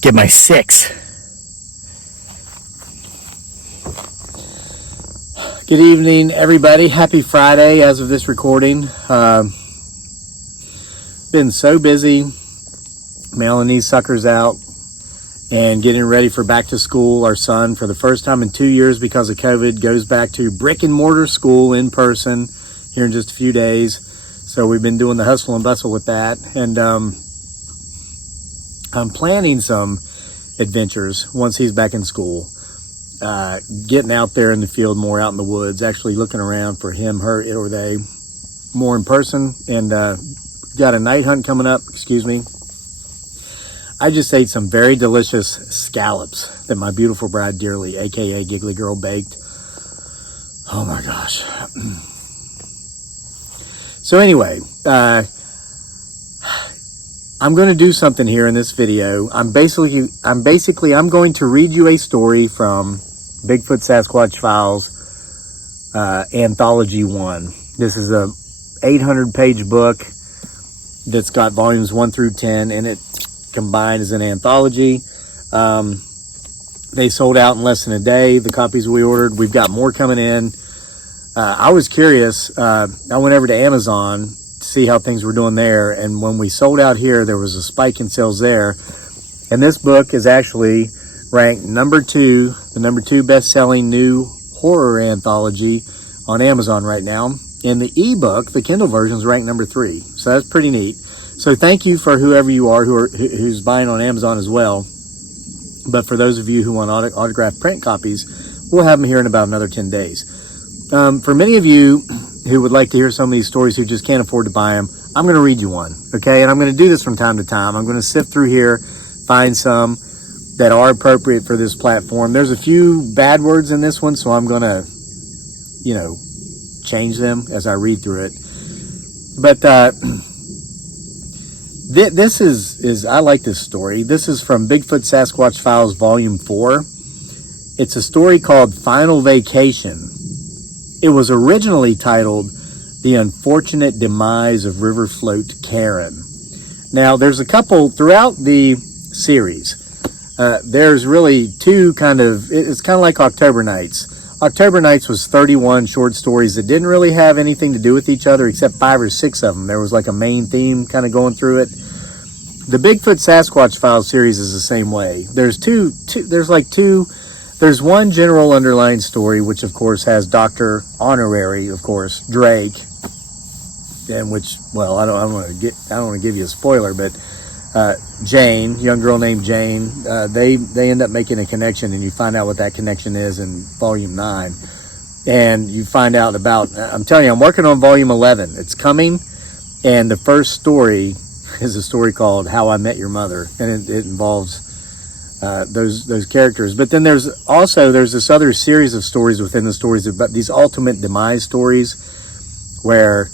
get my 6. Good evening, everybody. Happy Friday as of this recording. Been so busy mailing these suckers out and getting ready for back to school. Our son, for the first time in 2 years because of COVID, goes back to brick and mortar school in person here in just a few days. So we've been doing the hustle and bustle with that. And I'm planning some adventures once he's back in school. Getting out there in the field more, out in the woods, actually looking around for him, her, it, or they more in person. And got a night hunt coming up. Excuse me. I just ate some very delicious scallops that my beautiful bride Dearly, aka Giggly Girl, baked. Oh my gosh. So anyway, I'm going to do something here in this video. I'm going to read you a story from Bigfoot Sasquatch Files, Anthology 1. This is a 800-page book that's got volumes 1 through 10, and it combined as an anthology. They sold out in less than a day, the copies we ordered. We've got more coming in. I was curious. I went over to Amazon to see how things were doing there, and when we sold out here, there was a spike in sales there. And this book is actually ranked number 2, the number 2 best-selling new horror anthology on Amazon right now. And the ebook, the Kindle version, is ranked number 3. So that's pretty neat. So thank you for whoever you are who's buying on Amazon as well. But for those of you who want autographed print copies, we'll have them here in about another 10 days. For many of you who would like to hear some of these stories who just can't afford to buy them, I'm going to read you one, okay? And I'm going to do this from time to time. I'm going to sift through here, find some that are appropriate for this platform. There's a few bad words in this one, so I'm going to, change them as I read through it. But this is I like this story. This is from Bigfoot Sasquatch Files Volume 4. It's a story called Final Vacation. It was originally titled The Unfortunate Demise of River Float Karen. Now, there's a couple throughout the series. There's really two it's kind of like October Nights. October Nights was 31 short stories that didn't really have anything to do with each other except 5 or 6 of them. There was like a main theme kind of going through it. The Bigfoot Sasquatch Files series is the same way. There's one general underlying story, which of course has Dr. Honorary, of course, Drake, and which, well, I don't want to give you a spoiler, but Jane, young girl named Jane, they end up making a connection, and you find out what that connection is in volume 9. And you find out about, I'm telling you, I'm working on volume 11. It's coming, and the first story is a story called How I Met Your Mother, and it involves those characters. But then there's this other series of stories within the stories about these ultimate demise stories where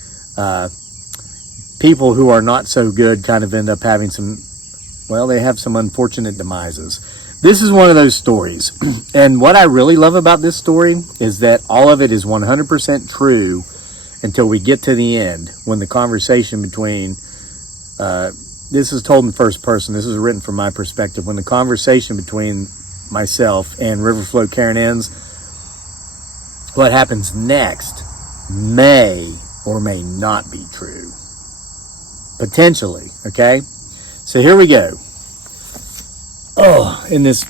people who are not so good kind of end up having they have some unfortunate demises. This is one of those stories. And what I really love about this story is that all of it is 100% true until we get to the end, when the conversation between, this is told in first person, this is written from my perspective, when the conversation between myself and River Float Karen ends, what happens next may or may not be true. Potentially, okay? So here we go. In this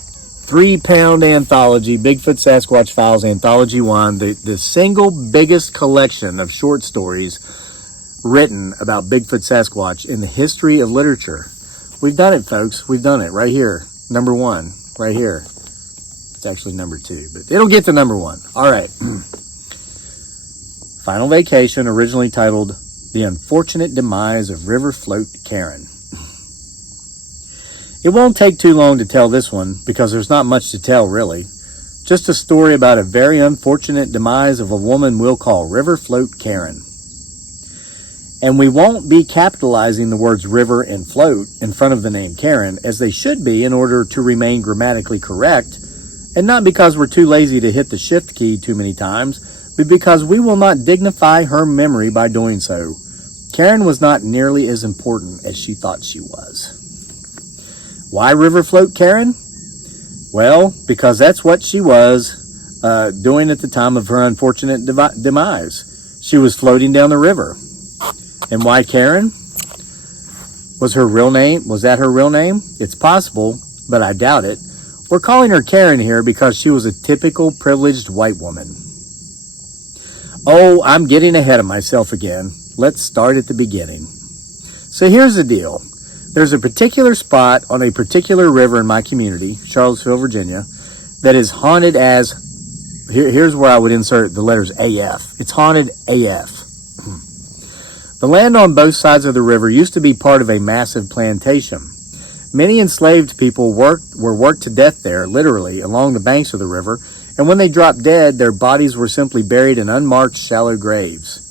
3-pound anthology, Bigfoot Sasquatch Files Anthology 1, the single biggest collection of short stories written about Bigfoot Sasquatch in the history of literature. We've done it, folks. We've done it right here. Number 1, right here. It's actually number 2, but it'll get to number 1. All right. Final Vacation, originally titled The Unfortunate Demise of River Float Karen. It won't take too long to tell this one, because there's not much to tell, really. Just a story about a very unfortunate demise of a woman we'll call River Float Karen. And we won't be capitalizing the words river and float in front of the name Karen, as they should be in order to remain grammatically correct, and not because we're too lazy to hit the shift key too many times, but because we will not dignify her memory by doing so. Karen was not nearly as important as she thought she was. Why River Float Karen? Well, because that's what she was doing at the time of her unfortunate demise. She was floating down the river. And why Karen? Was that her real name? It's possible, but I doubt it. We're calling her Karen here because she was a typical privileged white woman. Oh, I'm getting ahead of myself again. Let's start at the beginning. So here's the deal. There's a particular spot on a particular river in my community, Charlottesville, Virginia, that is haunted as, here's where I would insert the letters AF. It's haunted AF. The land on both sides of the river used to be part of a massive plantation. Many enslaved people were worked to death there, literally, along the banks of the river, and when they dropped dead, their bodies were simply buried in unmarked, shallow graves.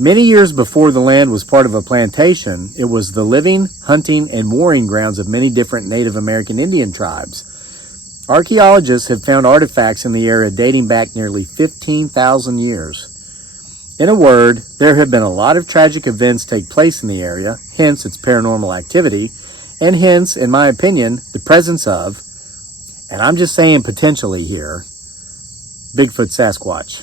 Many years before the land was part of a plantation, it was the living, hunting, and warring grounds of many different Native American Indian tribes. Archaeologists have found artifacts in the area dating back nearly 15,000 years. In a word, there have been a lot of tragic events take place in the area, hence its paranormal activity, and hence, in my opinion, the presence of, and I'm just saying potentially here, Bigfoot Sasquatch.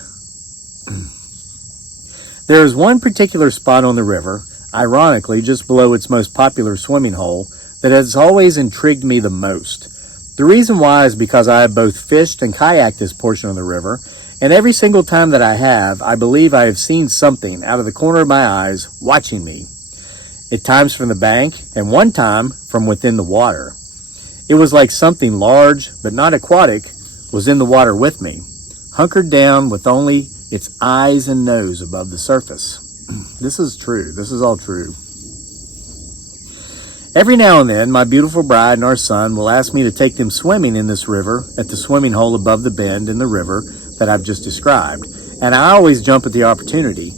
There is one particular spot on the river, ironically just below its most popular swimming hole, that has always intrigued me the most. The reason why is because I have both fished and kayaked this portion of the river, and every single time that I have, I believe I have seen something out of the corner of my eyes watching me. At times from the bank, and one time from within the water. It was like something large, but not aquatic, was in the water with me, hunkered down with only its eyes and nose above the surface. This is true. This is all true. Every now and then, my beautiful bride and our son will ask me to take them swimming in this river at the swimming hole above the bend in the river that I've just described, and I always jump at the opportunity,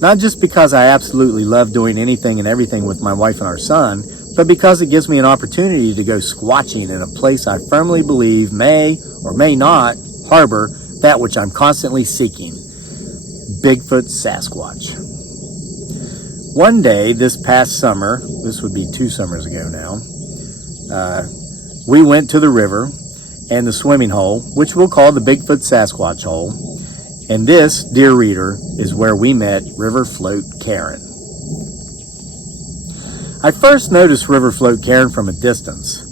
not just because I absolutely love doing anything and everything with my wife and our son, but because it gives me an opportunity to go squatching in a place I firmly believe may or may not harbor that which I'm constantly seeking, Bigfoot Sasquatch. One day this past summer, this would be 2 summers ago now, we went to the river and the swimming hole, which we'll call the Bigfoot Sasquatch hole. And this, dear reader, is where we met River Float Karen. I first noticed River Float Karen from a distance.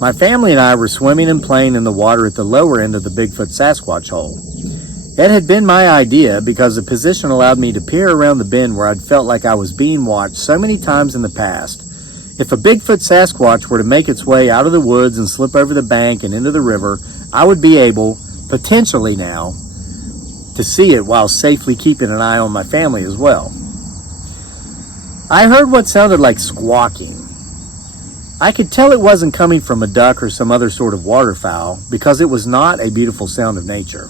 My family and I were swimming and playing in the water at the lower end of the Bigfoot Sasquatch hole. It had been my idea because the position allowed me to peer around the bend where I'd felt like I was being watched so many times in the past. If a Bigfoot Sasquatch were to make its way out of the woods and slip over the bank and into the river, I would be able, potentially now, to see it while safely keeping an eye on my family as well. I heard what sounded like squawking. I could tell it wasn't coming from a duck or some other sort of waterfowl because it was not a beautiful sound of nature.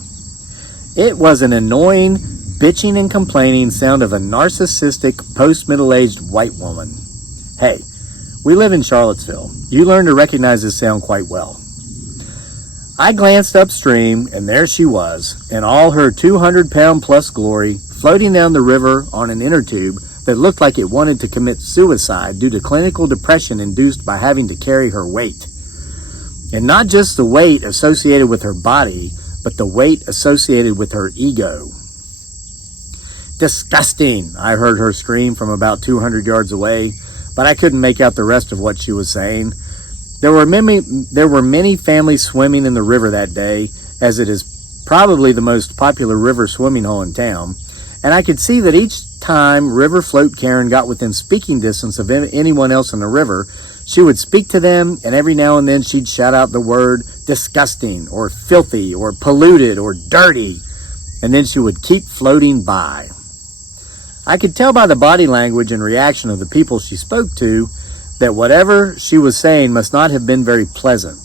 It was an annoying, bitching and complaining sound of a narcissistic, post-middle-aged white woman. Hey, we live in Charlottesville. You learn to recognize this sound quite well. I glanced upstream, and there she was, in all her 200-pound-plus glory, floating down the river on an inner tube that looked like it wanted to commit suicide due to clinical depression induced by having to carry her weight. And not just the weight associated with her body, but the weight associated with her ego. Disgusting, I heard her scream from about 200 yards away, but I couldn't make out the rest of what she was saying. There were many families swimming in the river that day, as it is probably the most popular river swimming hole in town, and I could see that each time River Float Karen got within speaking distance of anyone else in the river, she would speak to them, and every now and then she'd shout out the word disgusting, or filthy, or polluted, or dirty, and then she would keep floating by. I could tell by the body language and reaction of the people she spoke to that whatever she was saying must not have been very pleasant.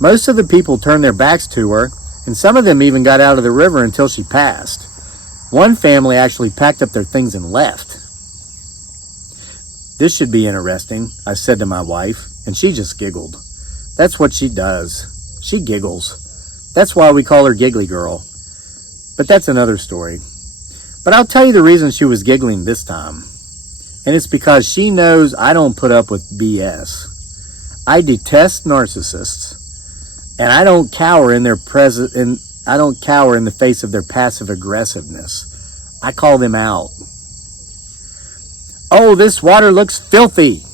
Most of the people turned their backs to her, and some of them even got out of the river until she passed. One family actually packed up their things and left. This should be interesting, I said to my wife, and she just giggled. That's what she does. She giggles. That's why we call her Giggly Girl. But that's another story. But I'll tell you the reason she was giggling this time. And it's because she knows I don't put up with BS. I detest narcissists, and I don't cower in their I don't cower in the face of their passive aggressiveness. I call them out. "Oh, this water looks filthy,"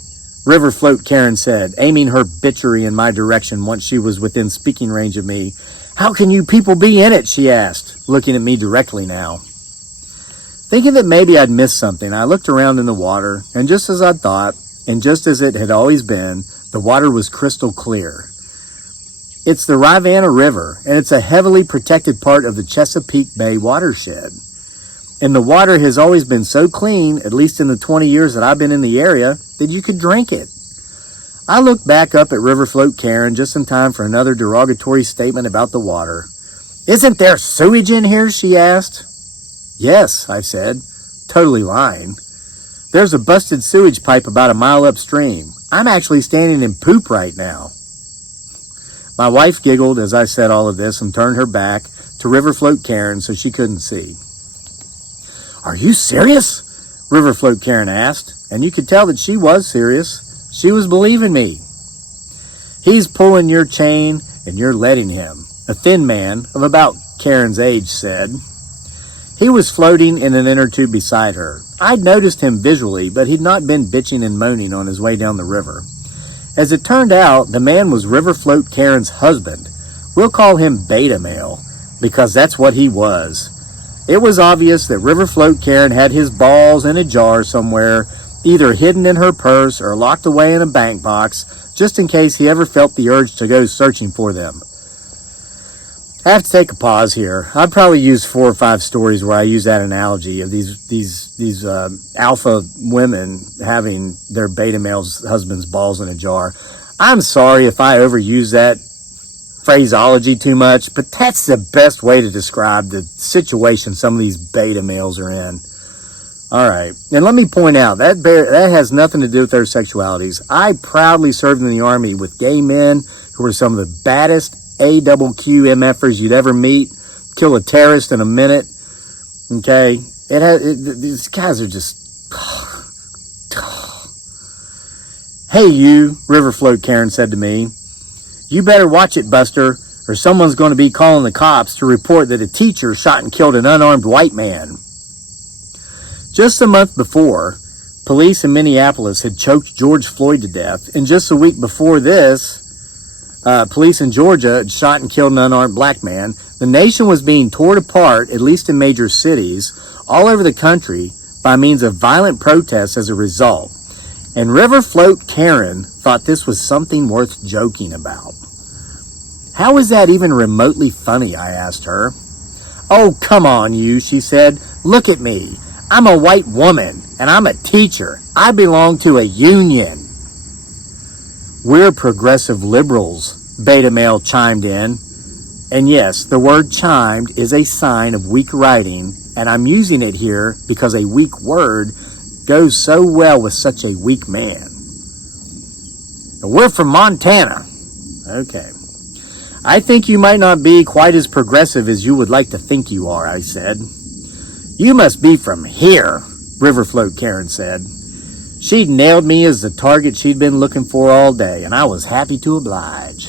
River Float Karen said, aiming her bitchery in my direction once she was within speaking range of me. "How can you people be in it?" she asked, looking at me directly now. Thinking that maybe I'd missed something, I looked around in the water, and just as I'd thought, and just as it had always been, the water was crystal clear. It's the Rivanna River, and it's a heavily protected part of the Chesapeake Bay watershed. And the water has always been so clean, at least in the 20 years that I've been in the area, that you could drink it. I looked back up at River Float Karen just in time for another derogatory statement about the water. "Isn't there sewage in here?" she asked. "Yes," I said, totally lying. "There's a busted sewage pipe about a mile upstream. I'm actually standing in poop right now." My wife giggled as I said all of this and turned her back to River Float Karen so she couldn't see. "Are you serious?" River Float Karen asked, and you could tell that she was serious. She was believing me. "He's pulling your chain and you're letting him," a thin man of about Karen's age said. He was floating in an inner tube beside her. I'd noticed him visually, but he'd not been bitching and moaning on his way down the river. As it turned out, the man was River Float Karen's husband. We'll call him Beta Male, because that's what he was. It was obvious that River Float Karen had his balls in a jar somewhere, either hidden in her purse or locked away in a bank box, just in case he ever felt the urge to go searching for them. I have to take a pause here. I'd probably use 4 or 5 stories where I use that analogy of these alpha women having their beta male's husband's balls in a jar. I'm sorry if I overuse that phraseology too much, but that's the best way to describe the situation some of these beta males are in. All right, and let me point out that has nothing to do with their sexualities. I proudly served in the Army with gay men who were some of the baddest AQQMFers you'd ever meet. Kill a terrorist in a minute. Okay, these guys are just. "Hey, you," River Float Karen said to me. "You better watch it, Buster, or someone's going to be calling the cops to report that a teacher shot and killed an unarmed white man." Just a month before, police in Minneapolis had choked George Floyd to death, and just a week before this, police in Georgia had shot and killed an unarmed black man. The nation was being torn apart, at least in major cities, all over the country, by means of violent protests as a result. And River Float Karen thought this was something worth joking about. "How is that even remotely funny?" I asked her. "Oh, come on, you," she said. "Look at me. I'm a white woman, and I'm a teacher. I belong to a union." "We're progressive liberals," Beta Male chimed in. And yes, the word chimed is a sign of weak writing, and I'm using it here because a weak word goes so well with such a weak man. "We're from Montana." Okay. "I think you might not be quite as progressive as you would like to think you are," I said. "You must be from here," River Float Karen said. She'd nailed me as the target she'd been looking for all day, and I was happy to oblige.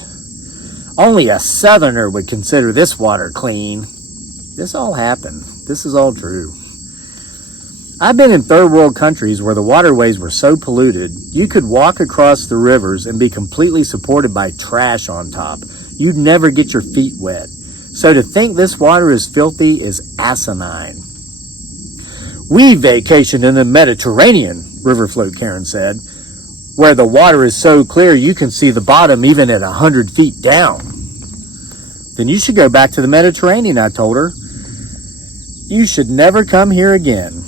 "Only a southerner would consider this water clean." This all happened. This is all true. I've been in third world countries where the waterways were so polluted, you could walk across the rivers and be completely supported by trash on top. You'd never get your feet wet. So to think this water is filthy is asinine. "We vacation in the Mediterranean," River Float Karen said, "where the water is so clear you can see the bottom even at 100 feet down." "Then you should go back to the Mediterranean," I told her. "You should never come here again."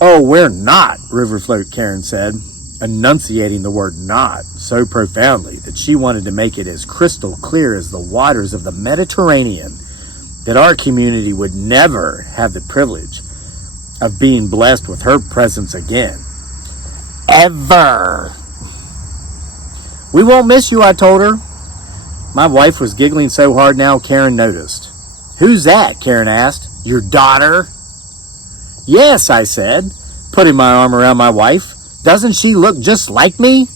"Oh, we're not," River Float Karen said, enunciating the word "not" so profoundly that she wanted to make it as crystal clear as the waters of the Mediterranean, that our community would never have the privilege of being blessed with her presence again. Ever. "We won't miss you," I told her. My wife was giggling so hard now Karen noticed. "Who's that?" Karen asked. "Your daughter?" "Yes," I said, putting my arm around my wife. "Doesn't she look just like me?"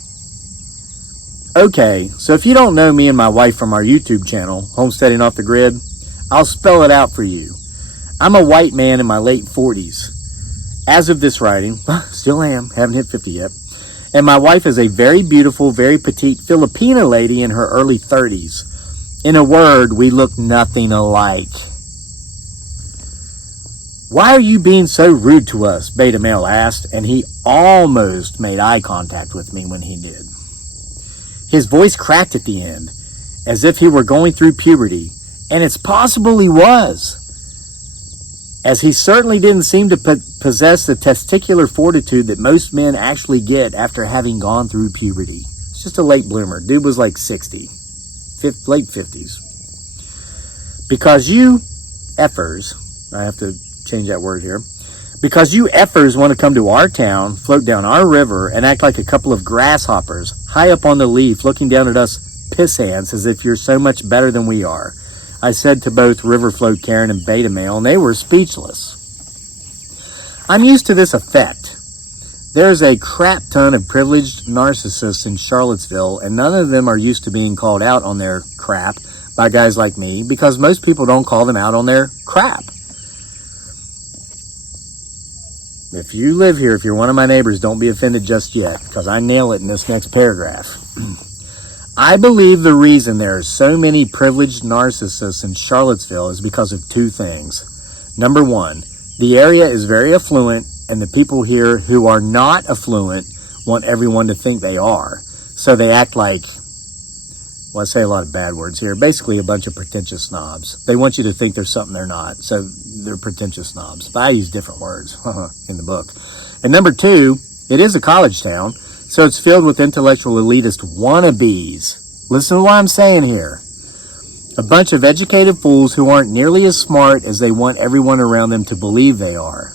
Okay, so if you don't know me and my wife from our YouTube channel, Homesteading Off the Grid, I'll spell it out for you. I'm a white man in my late 40s. As of this writing, still am, haven't hit 50 yet. And my wife is a very beautiful, very petite Filipina lady in her early 30s. In a word, we look nothing alike. Why are you being so rude to us? Beta male asked, and he almost made eye contact with me when he did. His voice cracked at the end, as if he were going through puberty, and it's possible he was, as he certainly didn't seem to possess the testicular fortitude that most men actually get after having gone through puberty. It's just a late bloomer. Dude was like 60, late 50s. Because you effers, I have to change that word here, because you effers want to come to our town, float down our river, and act like a couple of grasshoppers high up on the leaf looking down at us piss ants as if you're so much better than we are, I said to both River Float Karen and Beta Male, and they were speechless. I'm used to this effect. There's a crap ton of privileged narcissists in Charlottesville, and none of them are used to being called out on their crap by guys like me, because most people don't call them out on their crap. If you live here, if you're one of my neighbors, don't be offended just yet, because I nail it in this next paragraph. I believe the reason there are so many privileged narcissists in Charlottesville is because of two things. Number one, the area is very affluent, and the people here who are not affluent want everyone to think they are. So they act like, well, I say a lot of bad words here, basically a bunch of pretentious snobs. They want you to think they're something they're not, so they're pretentious snobs. But I use different words in the book. And number two, it is a college town, so it's filled with intellectual elitist wannabes. Listen to what I'm saying here. A bunch of educated fools who aren't nearly as smart as they want everyone around them to believe they are.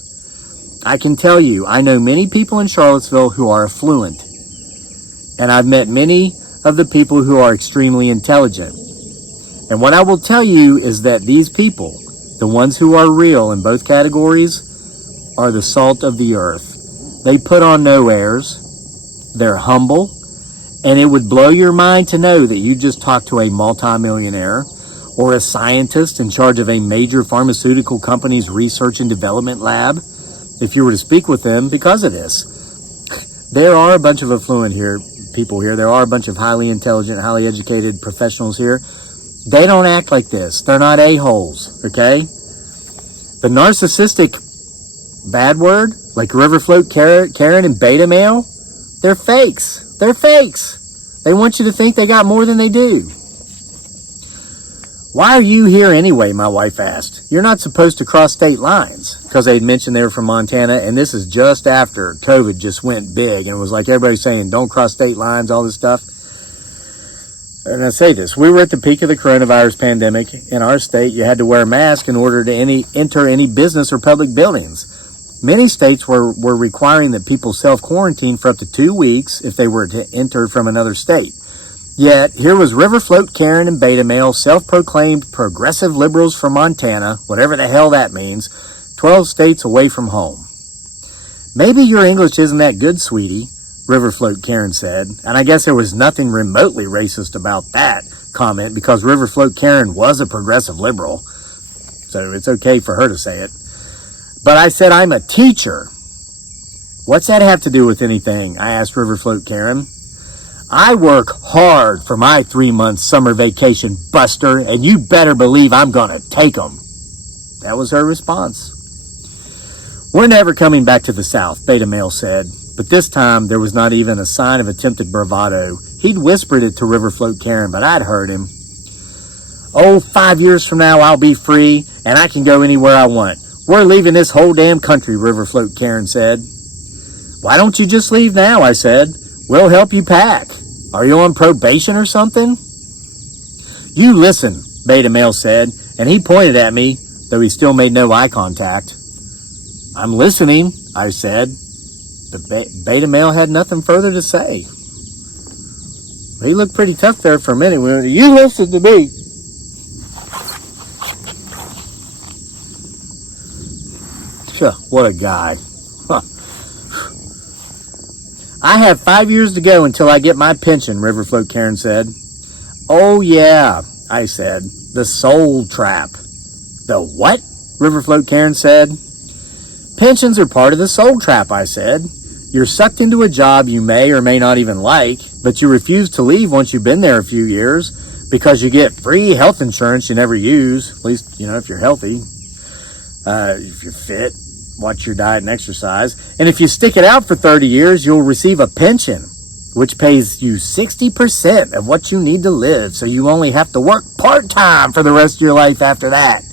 I can tell you, I know many people in Charlottesville who are affluent, and I've met many of the people who are extremely intelligent. And what I will tell you is that these people, the ones who are real in both categories, are the salt of the earth. They put on no airs. They're humble, and it would blow your mind to know that you just talked to a multimillionaire or a scientist in charge of a major pharmaceutical company's research and development lab if you were to speak with them because of this. There are a bunch of affluent people here. There are a bunch of highly intelligent, highly educated professionals here. They don't act like this. They're not a-holes, okay? The narcissistic bad word, like River Float Karen and Beta Male, they're fakes. They're fakes. They want you to think they got more than they do. Why are you here anyway, my wife asked. You're not supposed to cross state lines, because they'd mentioned they were from Montana, and this is just after COVID just went big, and it was like everybody saying, don't cross state lines, all this stuff. And I say this, we were at the peak of the coronavirus pandemic. In our state, you had to wear a mask in order to enter any business or public buildings. Many states were requiring that people self-quarantine for up to 2 weeks if they were to enter from another state. Yet, here was River Float Karen and Beta Male, self-proclaimed progressive liberals from Montana, whatever the hell that means, 12 states away from home. Maybe your English isn't that good, sweetie, River Float Karen said, and I guess there was nothing remotely racist about that comment because River Float Karen was a progressive liberal, so it's okay for her to say it. But I said, I'm a teacher. What's that have to do with anything? I asked River Float Karen. I work hard for my 3-month summer vacation, Buster, and you better believe I'm going to take them. That was her response. We're never coming back to the South, Beta Male said, but this time there was not even a sign of attempted bravado. He'd whispered it to River Float Karen, but I'd heard him. Oh, 5 years from now I'll be free, and I can go anywhere I want. We're leaving this whole damn country, River Float Karen said. Why don't you just leave now, I said. We'll help you pack. Are you on probation or something? You listen, Beta Male said, and he pointed at me, though he still made no eye contact. I'm listening, I said. But Beta Male had nothing further to say. He looked pretty tough there for a minute. You listen to me. What a guy. Huh. I have 5 years to go until I get my pension, Riverfloat Karen said. Oh yeah, I said. The soul trap. The what? Riverfloat Karen said. Pensions are part of the soul trap, I said. You're sucked into a job you may or may not even like, but you refuse to leave once you've been there a few years because you get free health insurance you never use, at least, if you're healthy, if you're fit, watch your diet and exercise. And if you stick it out for 30 years, you'll receive a pension, which pays you 60% of what you need to live, so you only have to work part-time for the rest of your life after that.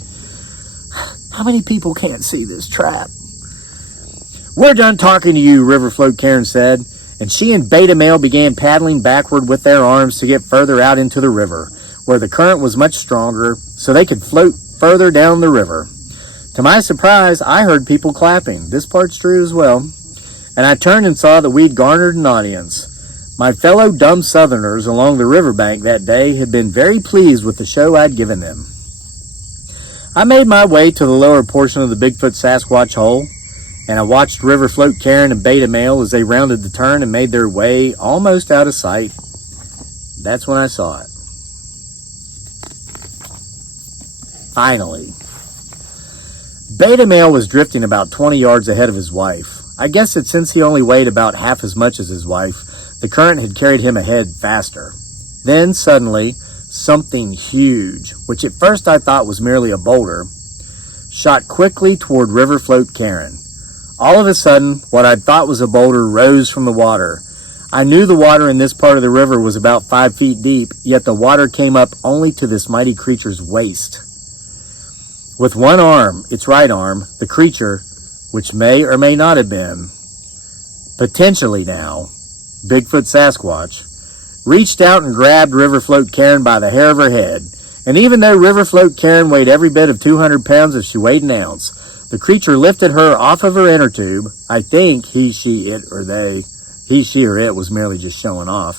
How many people can't see this trap? We're done talking to you, Riverfloat Karen said, and she and Beta Male began paddling backward with their arms to get further out into the river, where the current was much stronger, so they could float further down the river. To my surprise, I heard people clapping. This part's true as well. And I turned and saw that we'd garnered an audience. My fellow dumb Southerners along the riverbank that day had been very pleased with the show I'd given them. I made my way to the lower portion of the Bigfoot Sasquatch hole, and I watched Riverfloat Karen and Beta Male as they rounded the turn and made their way almost out of sight. That's when I saw it. Finally. Beta Male was drifting about 20 yards ahead of his wife. I guess that since he only weighed about half as much as his wife, the current had carried him ahead faster. Then, suddenly, something huge, which at first I thought was merely a boulder, shot quickly toward Riverfloat Karen. All of a sudden, what I thought was a boulder rose from the water. I knew the water in this part of the river was about 5 feet deep, yet the water came up only to this mighty creature's waist. With one arm, its right arm, the creature, which may or may not have been, potentially now, Bigfoot Sasquatch, reached out and grabbed Riverfloat Karen by the hair of her head. And even though Riverfloat Karen weighed every bit of 200 pounds if she weighed an ounce, the creature lifted her off of her inner tube. I think he, she, it, or they, he, she, or it was merely just showing off,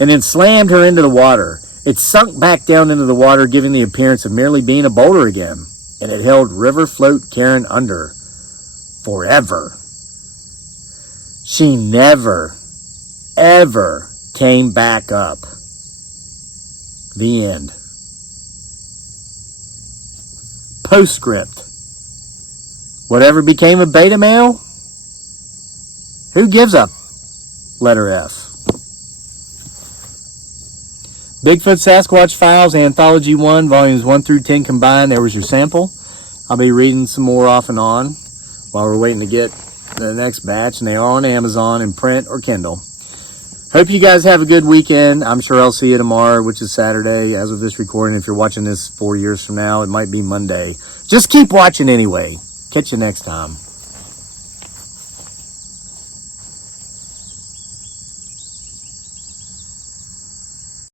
and then slammed her into the water. It sunk back down into the water, giving the appearance of merely being a boulder again, and it held Riverfloat Karen under forever. She never, ever came back up. The end. Postscript. Whatever became of Beta Male? Who gives a letter F? Bigfoot Sasquatch Files, Anthology 1, Volumes 1 through 10 combined. There was your sample. I'll be reading some more off and on while we're waiting to get the next batch, and they are on Amazon in print or Kindle. Hope you guys have a good weekend. I'm sure I'll see you tomorrow, which is Saturday as of this recording. If you're watching this 4 years from now, it might be Monday. Just keep watching anyway. Catch you next time.